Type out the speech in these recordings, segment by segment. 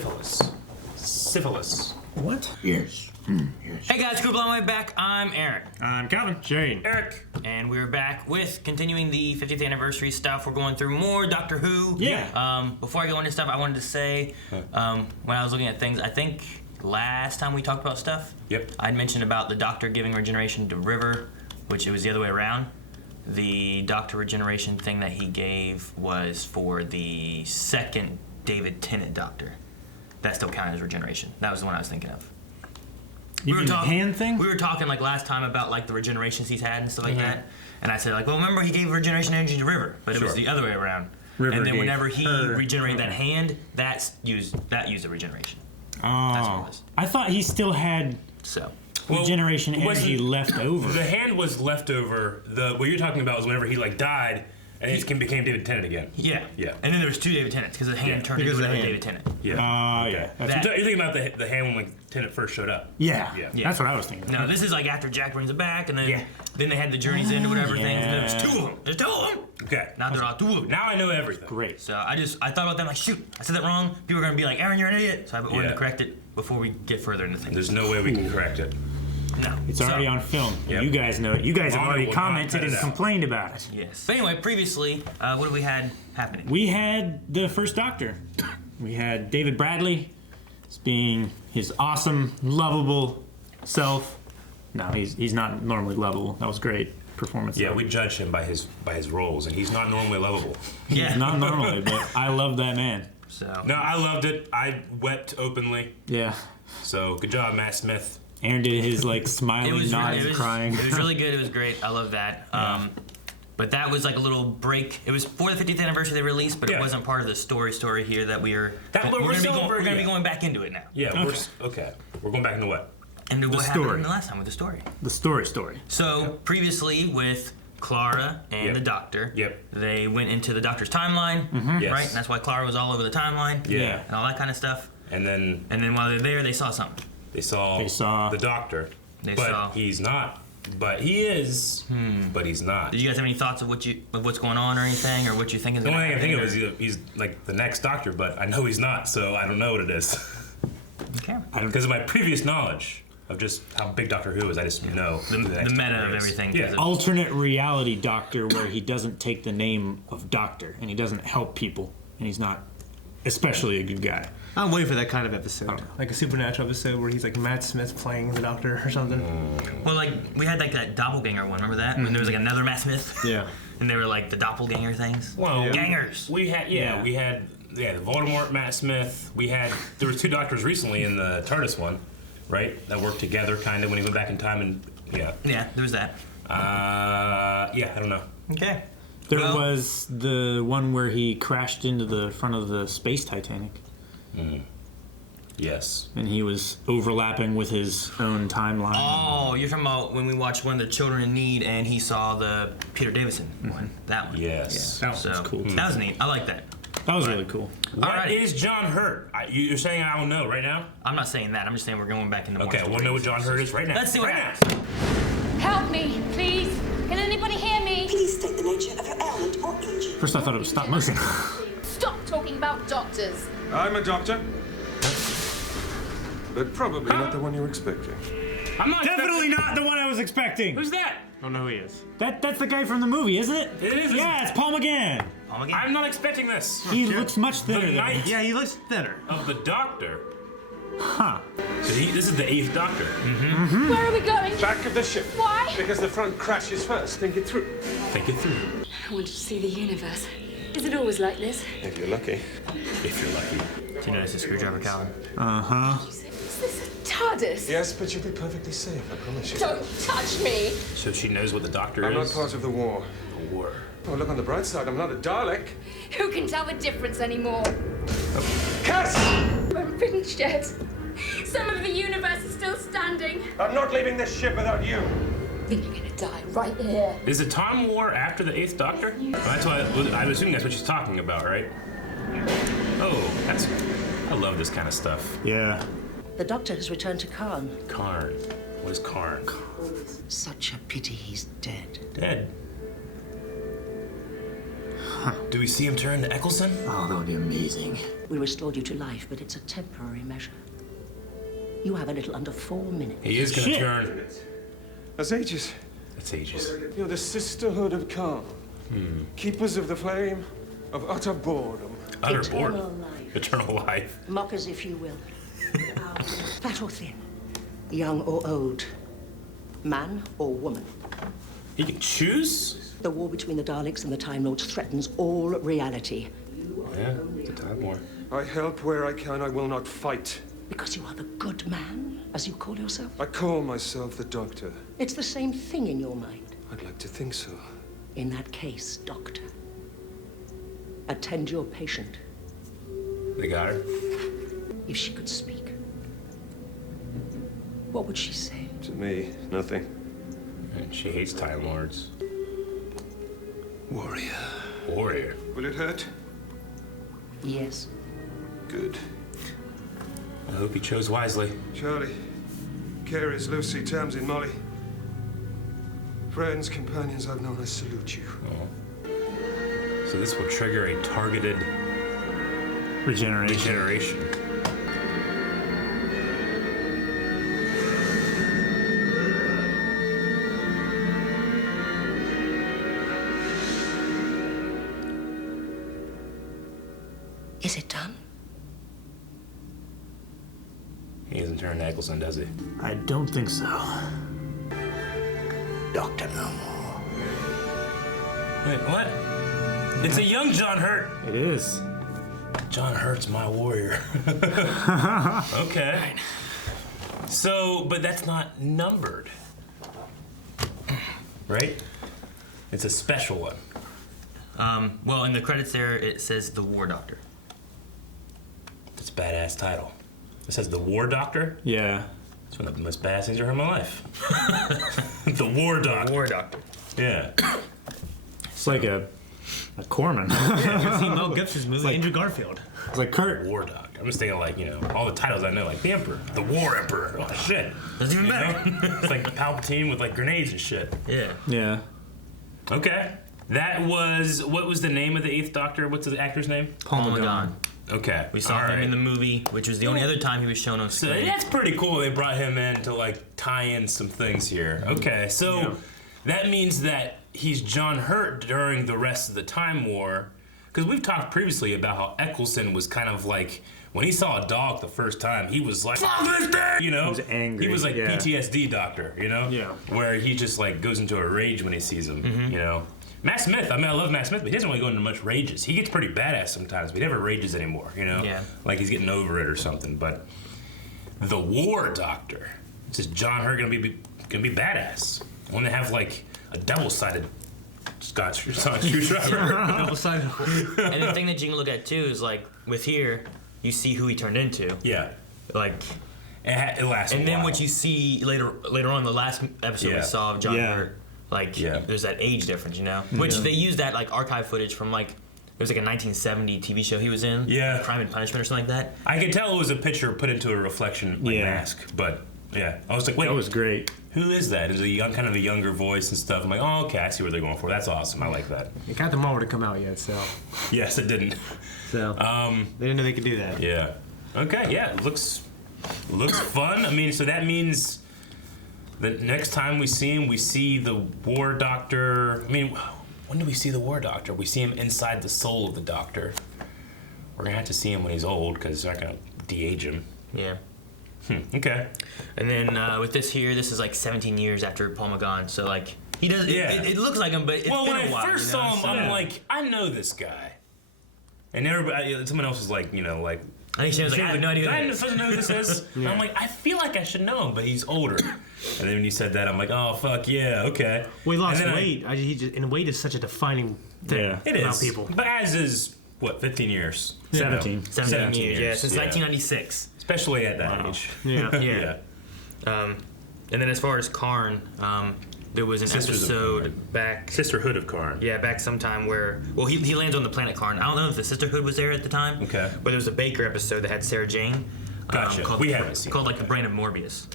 syphilis. Syphilis. What? Yes. Yes. Hey guys, Kosterman, way back. I'm Aaron. I'm Calvin. Shane. Eric. And we're back with continuing the 50th anniversary stuff. We're going through more Doctor Who. Yeah. Before I go into stuff, I wanted to say, when I was looking at things, I think last time we talked about stuff, I'd mentioned about the Doctor giving regeneration to River, which it was the other way around. The Doctor regeneration thing that he gave was for the second David Tennant Doctor. That still counted as regeneration. That was the one I was thinking of. You mean the hand thing? We were talking like last time about like the regenerations he's had and stuff like that. And I said like, well, remember he gave regeneration energy to River, but it was the other way around. River and then gave whenever he her- regenerated that hand, that used the regeneration. Oh. That's what it was. I thought he still had So. regeneration energy left over. The hand was left over. What you're talking about was whenever he like died and he became David Tennant again. Yeah. Yeah. And then there was two David Tennants because the hand turned into another David Tennant. Yeah. Yeah. So you're thinking about the hand when like Tennant first showed up. Yeah. Yeah. That's what I was thinking. No, this is like after Jack brings it back, and then then they had the Journey's End or whatever things, and there was two of them. There's two of them. Okay. Now there are two of them. Now I know everything. Great. So I thought about that, like, shoot, I said that wrong. People are gonna be like, Aaron, you're an idiot. So I wanted to correct it before we get further into things. There's no way we can correct it. No. It's already on film. Yep. You guys know it. You guys have Mama already will not commented cut it and out. complained about it. Yes. But anyway, previously, what have we had happening? We had the first Doctor. We had David Bradley as being his awesome, lovable self. No, he's not normally lovable. That was great performance. Yeah, though. we judge him by his roles, and he's not normally lovable. Yeah. He's not normally, but I love that man. So. No, I loved it. I wept openly. Yeah. So good job, Matt Smith. Aaron did his like smiling, nodding, crying. It was really good. It was great. I love that. But that was like a little break. It was for the 50th anniversary they released, but it wasn't part of the story here that we're gonna be going back into it now. Yeah. Okay. We're going back into what? And what story. happened the last time with the story? The story. So previously with Clara and the Doctor, they went into the Doctor's timeline, Yes. right? And that's why Clara was all over the timeline, Yeah. and all that kind of stuff. And then while they're there, they saw something. they saw the Doctor. He's not. But he is. But he's not. Did you guys have any thoughts of what's going on or anything, or what you think is The going only to thing I happen? think of is he's like the next Doctor, but I know he's not, so I don't know what it is. Okay. Because of my previous knowledge of just how big Doctor Who is, I just know The who next meta Doctor of is. everything. Yeah. Alternate reality Doctor where he doesn't take the name of Doctor and he doesn't help people and he's not especially a good guy. I'm waiting for that kind of episode. Like a supernatural episode where he's like Matt Smith playing the Doctor or something. Well, like, we had like that doppelganger one, remember that? When there was like another Matt Smith? Yeah. And they were like the doppelganger things? Well, Gangers! We had the Voldemort, Matt Smith. There was two Doctors recently in the TARDIS one, right? That worked together kind of when he went back in time and Yeah, there was that. I don't know. Okay. There was the one where he crashed into the front of the space Titanic. Yes. And he was overlapping with his own timeline. Oh, you're talking about when we watched one of the Children in Need and he saw the Peter Davison one. That one. Yes. That was cool. That was neat. I like that. That was really cool. What is John Hurt? You're saying I don't know right now? I'm not saying that. I'm just saying we're going back into more Okay, we'll know what John Hurt is right now. Let's see what right happens. Help me, please. Can anybody hear me? Please state the nature of your ailment or injury. First I thought it was stop motion. Stop talking about doctors. I'm a doctor. But probably not the one you were expecting. I'm not Definitely not the one I was expecting. Who's that? I don't know who he is. That's the guy from the movie, isn't it? It is. Yeah, it's Paul McGann. I'm not expecting this. He looks much thinner The than night Yeah, he looks thinner. of the Doctor. Huh. So this is the 8th Doctor. Where are we going? Back of the ship. Why? Because the front crashes first. Think it through. Think it through. I want to see the universe. Is it always like this? If you're lucky. If you're lucky. Do you notice the screwdriver, Calvin? Uh-huh. Is this a TARDIS? Yes, but you'll be perfectly safe, I promise you. Don't touch me. So she knows what the Doctor I'm not is? part of the war. The war. Oh, look on the bright side. I'm not a Dalek. Who can tell the difference anymore? Cass! We haven't finished yet. Some of the universe is still standing. I'm not leaving this ship without you. Then you're gonna die right here. Is the time war after the 8th Doctor? Well, that's why I'm assuming that's what she's talking about, right? Oh, I love this kind of stuff. Yeah. The Doctor has returned to Karn. Karn. What is Karn? Such a pity he's dead. Dead. Do we see him turn to Eccleston? Oh, that would be amazing. We restored you to life, but it's a temporary measure. You have a little under 4 minutes. He is going to turn. That's ages. That's ages. You're the Sisterhood of Khan. Keepers of the flame of utter boredom. Utter Eternal boredom. life. Eternal life. Mock as if you will. Fat or thin, young or old, man or woman. He can choose? The war between the Daleks and the Time Lords threatens all reality. Yeah, it's a time war. I help where I can. I will not fight. Because you are the good man, as you call yourself. I call myself the Doctor. It's the same thing in your mind. I'd like to think so. In that case, Doctor, attend your patient. They got her. If she could speak, what would she say? To me, nothing. And she hates Time Lords. Warrior. Warrior. Will it hurt? Yes. Good. I hope he chose wisely. Charlie, Carys, Lucy, Tamsin, Molly. Friends, companions I've known, I salute you. Oh. So this will trigger a targeted regeneration. Is it done? He hasn't turned to Eccleston, does he? I don't think so. Doctor no more. Wait, what? It's a young John Hurt. It is. John Hurt's my warrior. Okay. So, but that's not numbered. Right? It's a special one. Well, in the credits there, it says the War Doctor. That's a badass title. It says the War Doctor? Yeah. It's one of the most badass things I've heard in my life. The War Doctor. War Doctor. Yeah. It's like a Corman. I've seen Mel Gibson's movie, like- Andrew Garfield. It's like Kurt. War Doctor. I'm just thinking like, all the titles I know, like the Emperor, the War Emperor. Oh shit. That's even better. It's like Palpatine with like grenades and shit. Yeah. Yeah. Okay. That was, what was the name of the 8th Doctor? What's the actor's name? Paul McGon. Okay. We saw All him right. in the movie, which was the only other time he was shown on So screen. that's pretty cool. They brought him in to like tie in some things here. Okay, so that means that he's John Hurt during the rest of the Time War. Because we've talked previously about how Eccleston was kind of like, when he saw a dog the first time, he was like, fuck this thing! He was angry, He was like yeah. PTSD Doctor, Yeah. Where he just like goes into a rage when he sees him, Matt Smith, I love Matt Smith, but he doesn't really go into much rages. He gets pretty badass sometimes, but he never rages anymore, Yeah. Like he's getting over it or something. But the War Doctor, it's just John Hurt gonna be badass. I want to have like a double-sided Scotch screwdriver. Double-sided. And the thing that you can look at too is like with here, you see who he turned into. Yeah, Like, it lasts. and a then while. what you see later on, the last episode Yeah. we saw of John Yeah. Hurt, like Yeah. there's that age difference, Which they used that like archive footage from like it was like a 1970 TV show he was in. Yeah. Crime and Punishment or something like that. I could tell it was a picture put into a reflection like Yeah. mask, but yeah, I was like, wait, That was great. who is that? It's a young, kind of a younger voice and stuff. I'm like, oh, okay, I see what they're going for. That's awesome. I like that. It got the Marvel to come out yet, so Yes, it didn't. they didn't know they could do that. Yeah. Okay. Yeah. It looks fun. I mean, so that means the next time we see him, we see the War Doctor. I mean, when do we see the War Doctor? We see him inside the soul of the Doctor. We're gonna have to see him when he's old because they're not gonna de-age him. Yeah. Okay. And then with this here, this is like 17 years after Paul McGon, so like he does. Yeah. It looks like him, but it's Well, been when a while. I first saw him, so- I'm like, I know this guy. And everybody, someone else was like, like. I think she was like, I have no idea who that I is. don't know who this is. And I'm like, I feel like I should know him, but he's older. And then when you said that, I'm like, oh fuck yeah, okay. Well, he lost And then weight. And weight is such a defining thing Yeah. It about is. people. But as is what, 15 years? 17. 17 years, yeah, since yeah. 1996. Especially at that age. Yeah. Yeah. And then as far as Karn, there was an Sisters of episode back. Sisterhood of Karn. Yeah, back sometime where, well, he lands on the planet Karn. I don't know if the Sisterhood was there at the time. Okay. But there was a Baker episode that had Sarah Jane. Gotcha. Called, We haven't seen called like the Brain of Morbius.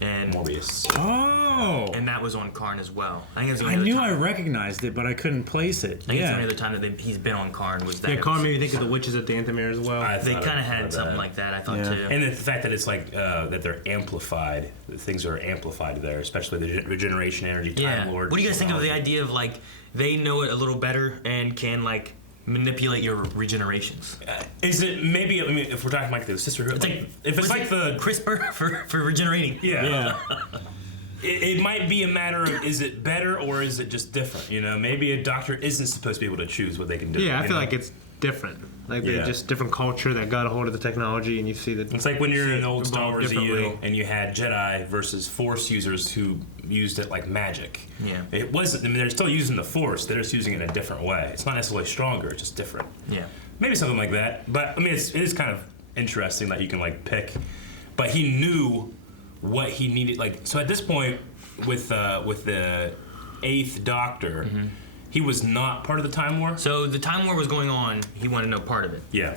and Morbius. Oh. and that was on Karn as well. I think it was the I only knew other I time. recognized it, but I couldn't place it. I think it's the only Yeah. other time that he's been on Karn was that. Yeah, it Karn was- made me think of the witches at Dathomir as well. I They thought kind of about had something that. like that, I thought Yeah. too. And the fact that it's like that they're amplified, that things are amplified there, especially the regeneration energy, Time Yeah. Lord. What do you guys think of the technology. idea of like they know it a little better and can like manipulate your regenerations? Is it maybe? I mean, if we're talking like the sisterhood, It's like, like if it's was like it the CRISPR for regenerating. Yeah. it might be a matter of is it better or is it just different? You know, maybe a doctor isn't supposed to be able to choose what they can do. Yeah, I you feel know? like it's different. Like Yeah. they're just different culture that got a hold of the technology, and you see that. It's like when you're in old Star Wars differently. EU and you had Jedi versus Force users who used it like magic. Yeah. It wasn't. I mean, they're still using the Force. They're just using it in a different way. It's not necessarily stronger. It's just different. Yeah. Maybe something like that. But I mean, it is kind of interesting that you can like pick. But he knew what he needed. Like so, at this point, with the 8th Doctor, he was not part of the Time War. So the Time War was going on. He wanted no part of it. Yeah.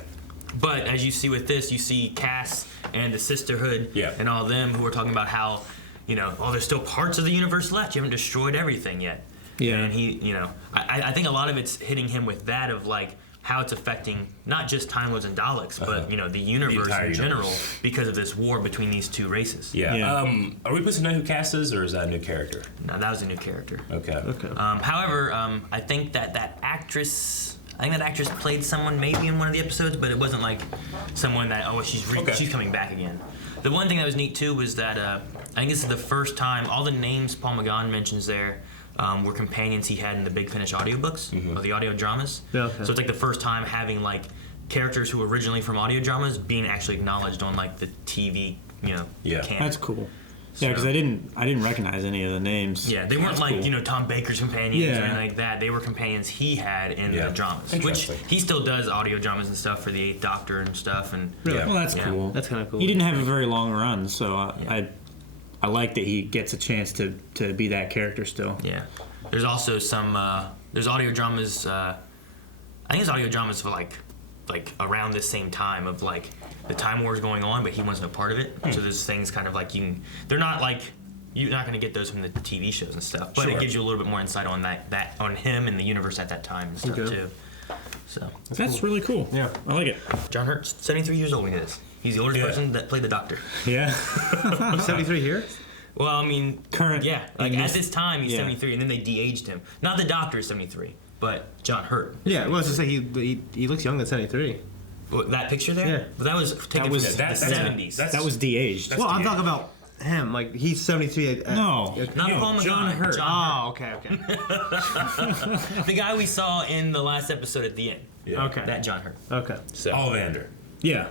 But as you see with this, you see Cass and the Sisterhood Yeah. and all them who are talking about how, you know, oh, there's still parts of the universe left. You haven't destroyed everything yet. Yeah. And he, you know, I think a lot of it's hitting him with that of like how it's affecting not just Time Lords and Daleks, but you know the universe entire in general universe. because of this war between these two races. Yeah. Yeah. Are we supposed to know who Cass is, or is that a new character? Now that was a new character. Okay. Okay. However, I think that actress played someone maybe in one of the episodes, but it wasn't like someone that Okay. she's coming back again. The one thing that was neat too was that I think this is the first time all the names Paul McGann mentions there were companions he had in the Big Finish audiobooks or the audio dramas. Yeah, okay. So it's like the first time having like characters who were originally from audio dramas being actually acknowledged on like the TV, you know, Yeah. canon. That's cool. Yeah, because I didn't recognize any of the names. Yeah, they weren't That's like, cool. you know, Tom Baker's companions or Yeah. anything like that. They were companions he had in Yeah. the dramas. Which Interesting. he still does audio dramas and stuff for the 8th Doctor and stuff. And Yeah. Well, that's Yeah. cool. That's kinda cool. He didn't have a very long run, so Yeah. I like that he gets a chance to be that character still. yeah. There's also some, there's audio dramas, I think it's audio dramas for like around this same time of like the Time War is going on, but he wasn't a part of it. So there's things kind of like they're not like, you're not going to get those from the TV shows and stuff, but Sure. it gives you a little bit more insight on that on him and the universe at that time and stuff Okay. too. So That's really cool. Yeah. I like it. John Hurt's 73 years old when he did this. He's the oldest Yeah. person that played the Doctor. Yeah. 73 here? Well, I mean, Current. yeah, like in at this time he's yeah. 73, and then they de-aged him. Not the Doctor is 73, but John Hurt. Yeah, well, I was to say he looks young at 73. Well, that picture there? Yeah. Well, that was taken was- from That- the that's- 70s. that's- That was de-aged. Well, I'm the- talking about him. Like he's 73. No. Not No, Paul McGann. John Hurt. John Oh, okay. Hurt. The guy we saw in the last episode at the end. Yeah. Okay. That John Hurt. Okay. So, Ollivander. Yeah.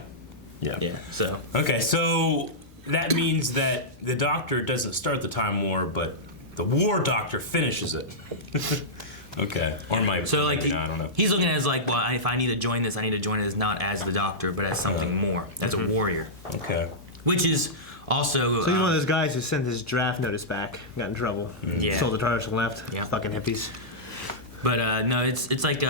Yeah. yeah, so. Okay, so that means that the Doctor doesn't start the Time War, but the War Doctor finishes it. Okay. Or might. So like maybe not, I don't know. he's looking at it as like, well, if I need to join this, I need to join it as not as the Doctor, but as something more, as a warrior, Okay. which is also. So he's one of those guys who sent his draft notice back, got in trouble, Yeah. sold the TARDIS and left. Yeah. Fucking hippies. But no, it's like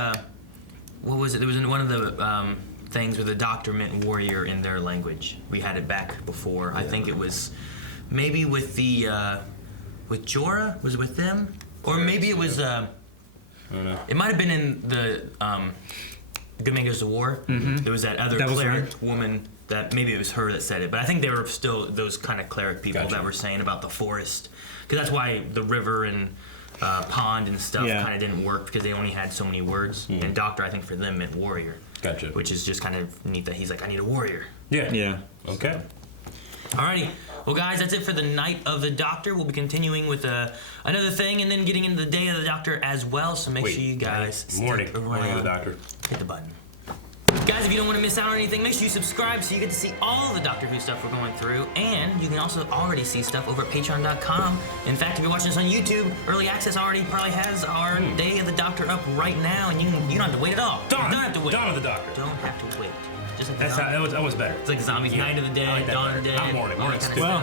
what was it? There was in one of the things where the Doctor meant warrior in their language. We had it back before. I think it was maybe with the with Jorah. Was it with them, or maybe it was. I don't know. It might have been in the Good Man Goes to War. There was that other That was cleric woman that maybe it was her that said it, but I think they were still those kind of cleric people Gotcha. that were saying about the forest, because that's why the river and pond and stuff Yeah. kind of didn't work because they only had so many words. And Doctor, I think for them meant warrior, Gotcha. which is just kind of neat that he's like, I need a warrior. Yeah. Yeah. Okay. Alrighty. Well, guys, that's it for the Night of the Doctor. We'll be continuing with another thing and then getting into the Day of the Doctor as well. So make Wait, sure you guys Morning. stick Morning of the around. Doctor. Hit the button. Guys, if you don't want to miss out on anything, make sure you subscribe so you get to see all the Doctor Who stuff we're going through. And you can also already see stuff over at patreon.com. In fact, if you're watching this on YouTube, Early Access already probably has our Day of the Doctor up right now, and you don't have to wait at all. Dawn. You don't have to wait. Dawn of the Doctor. Don't have to wait. Just like That's zombie- how, that was better. It's like Zombies, Night of the I Dead, like that Dawn of the better. Dead. Not morning. all that Morning's kind of good. stuff.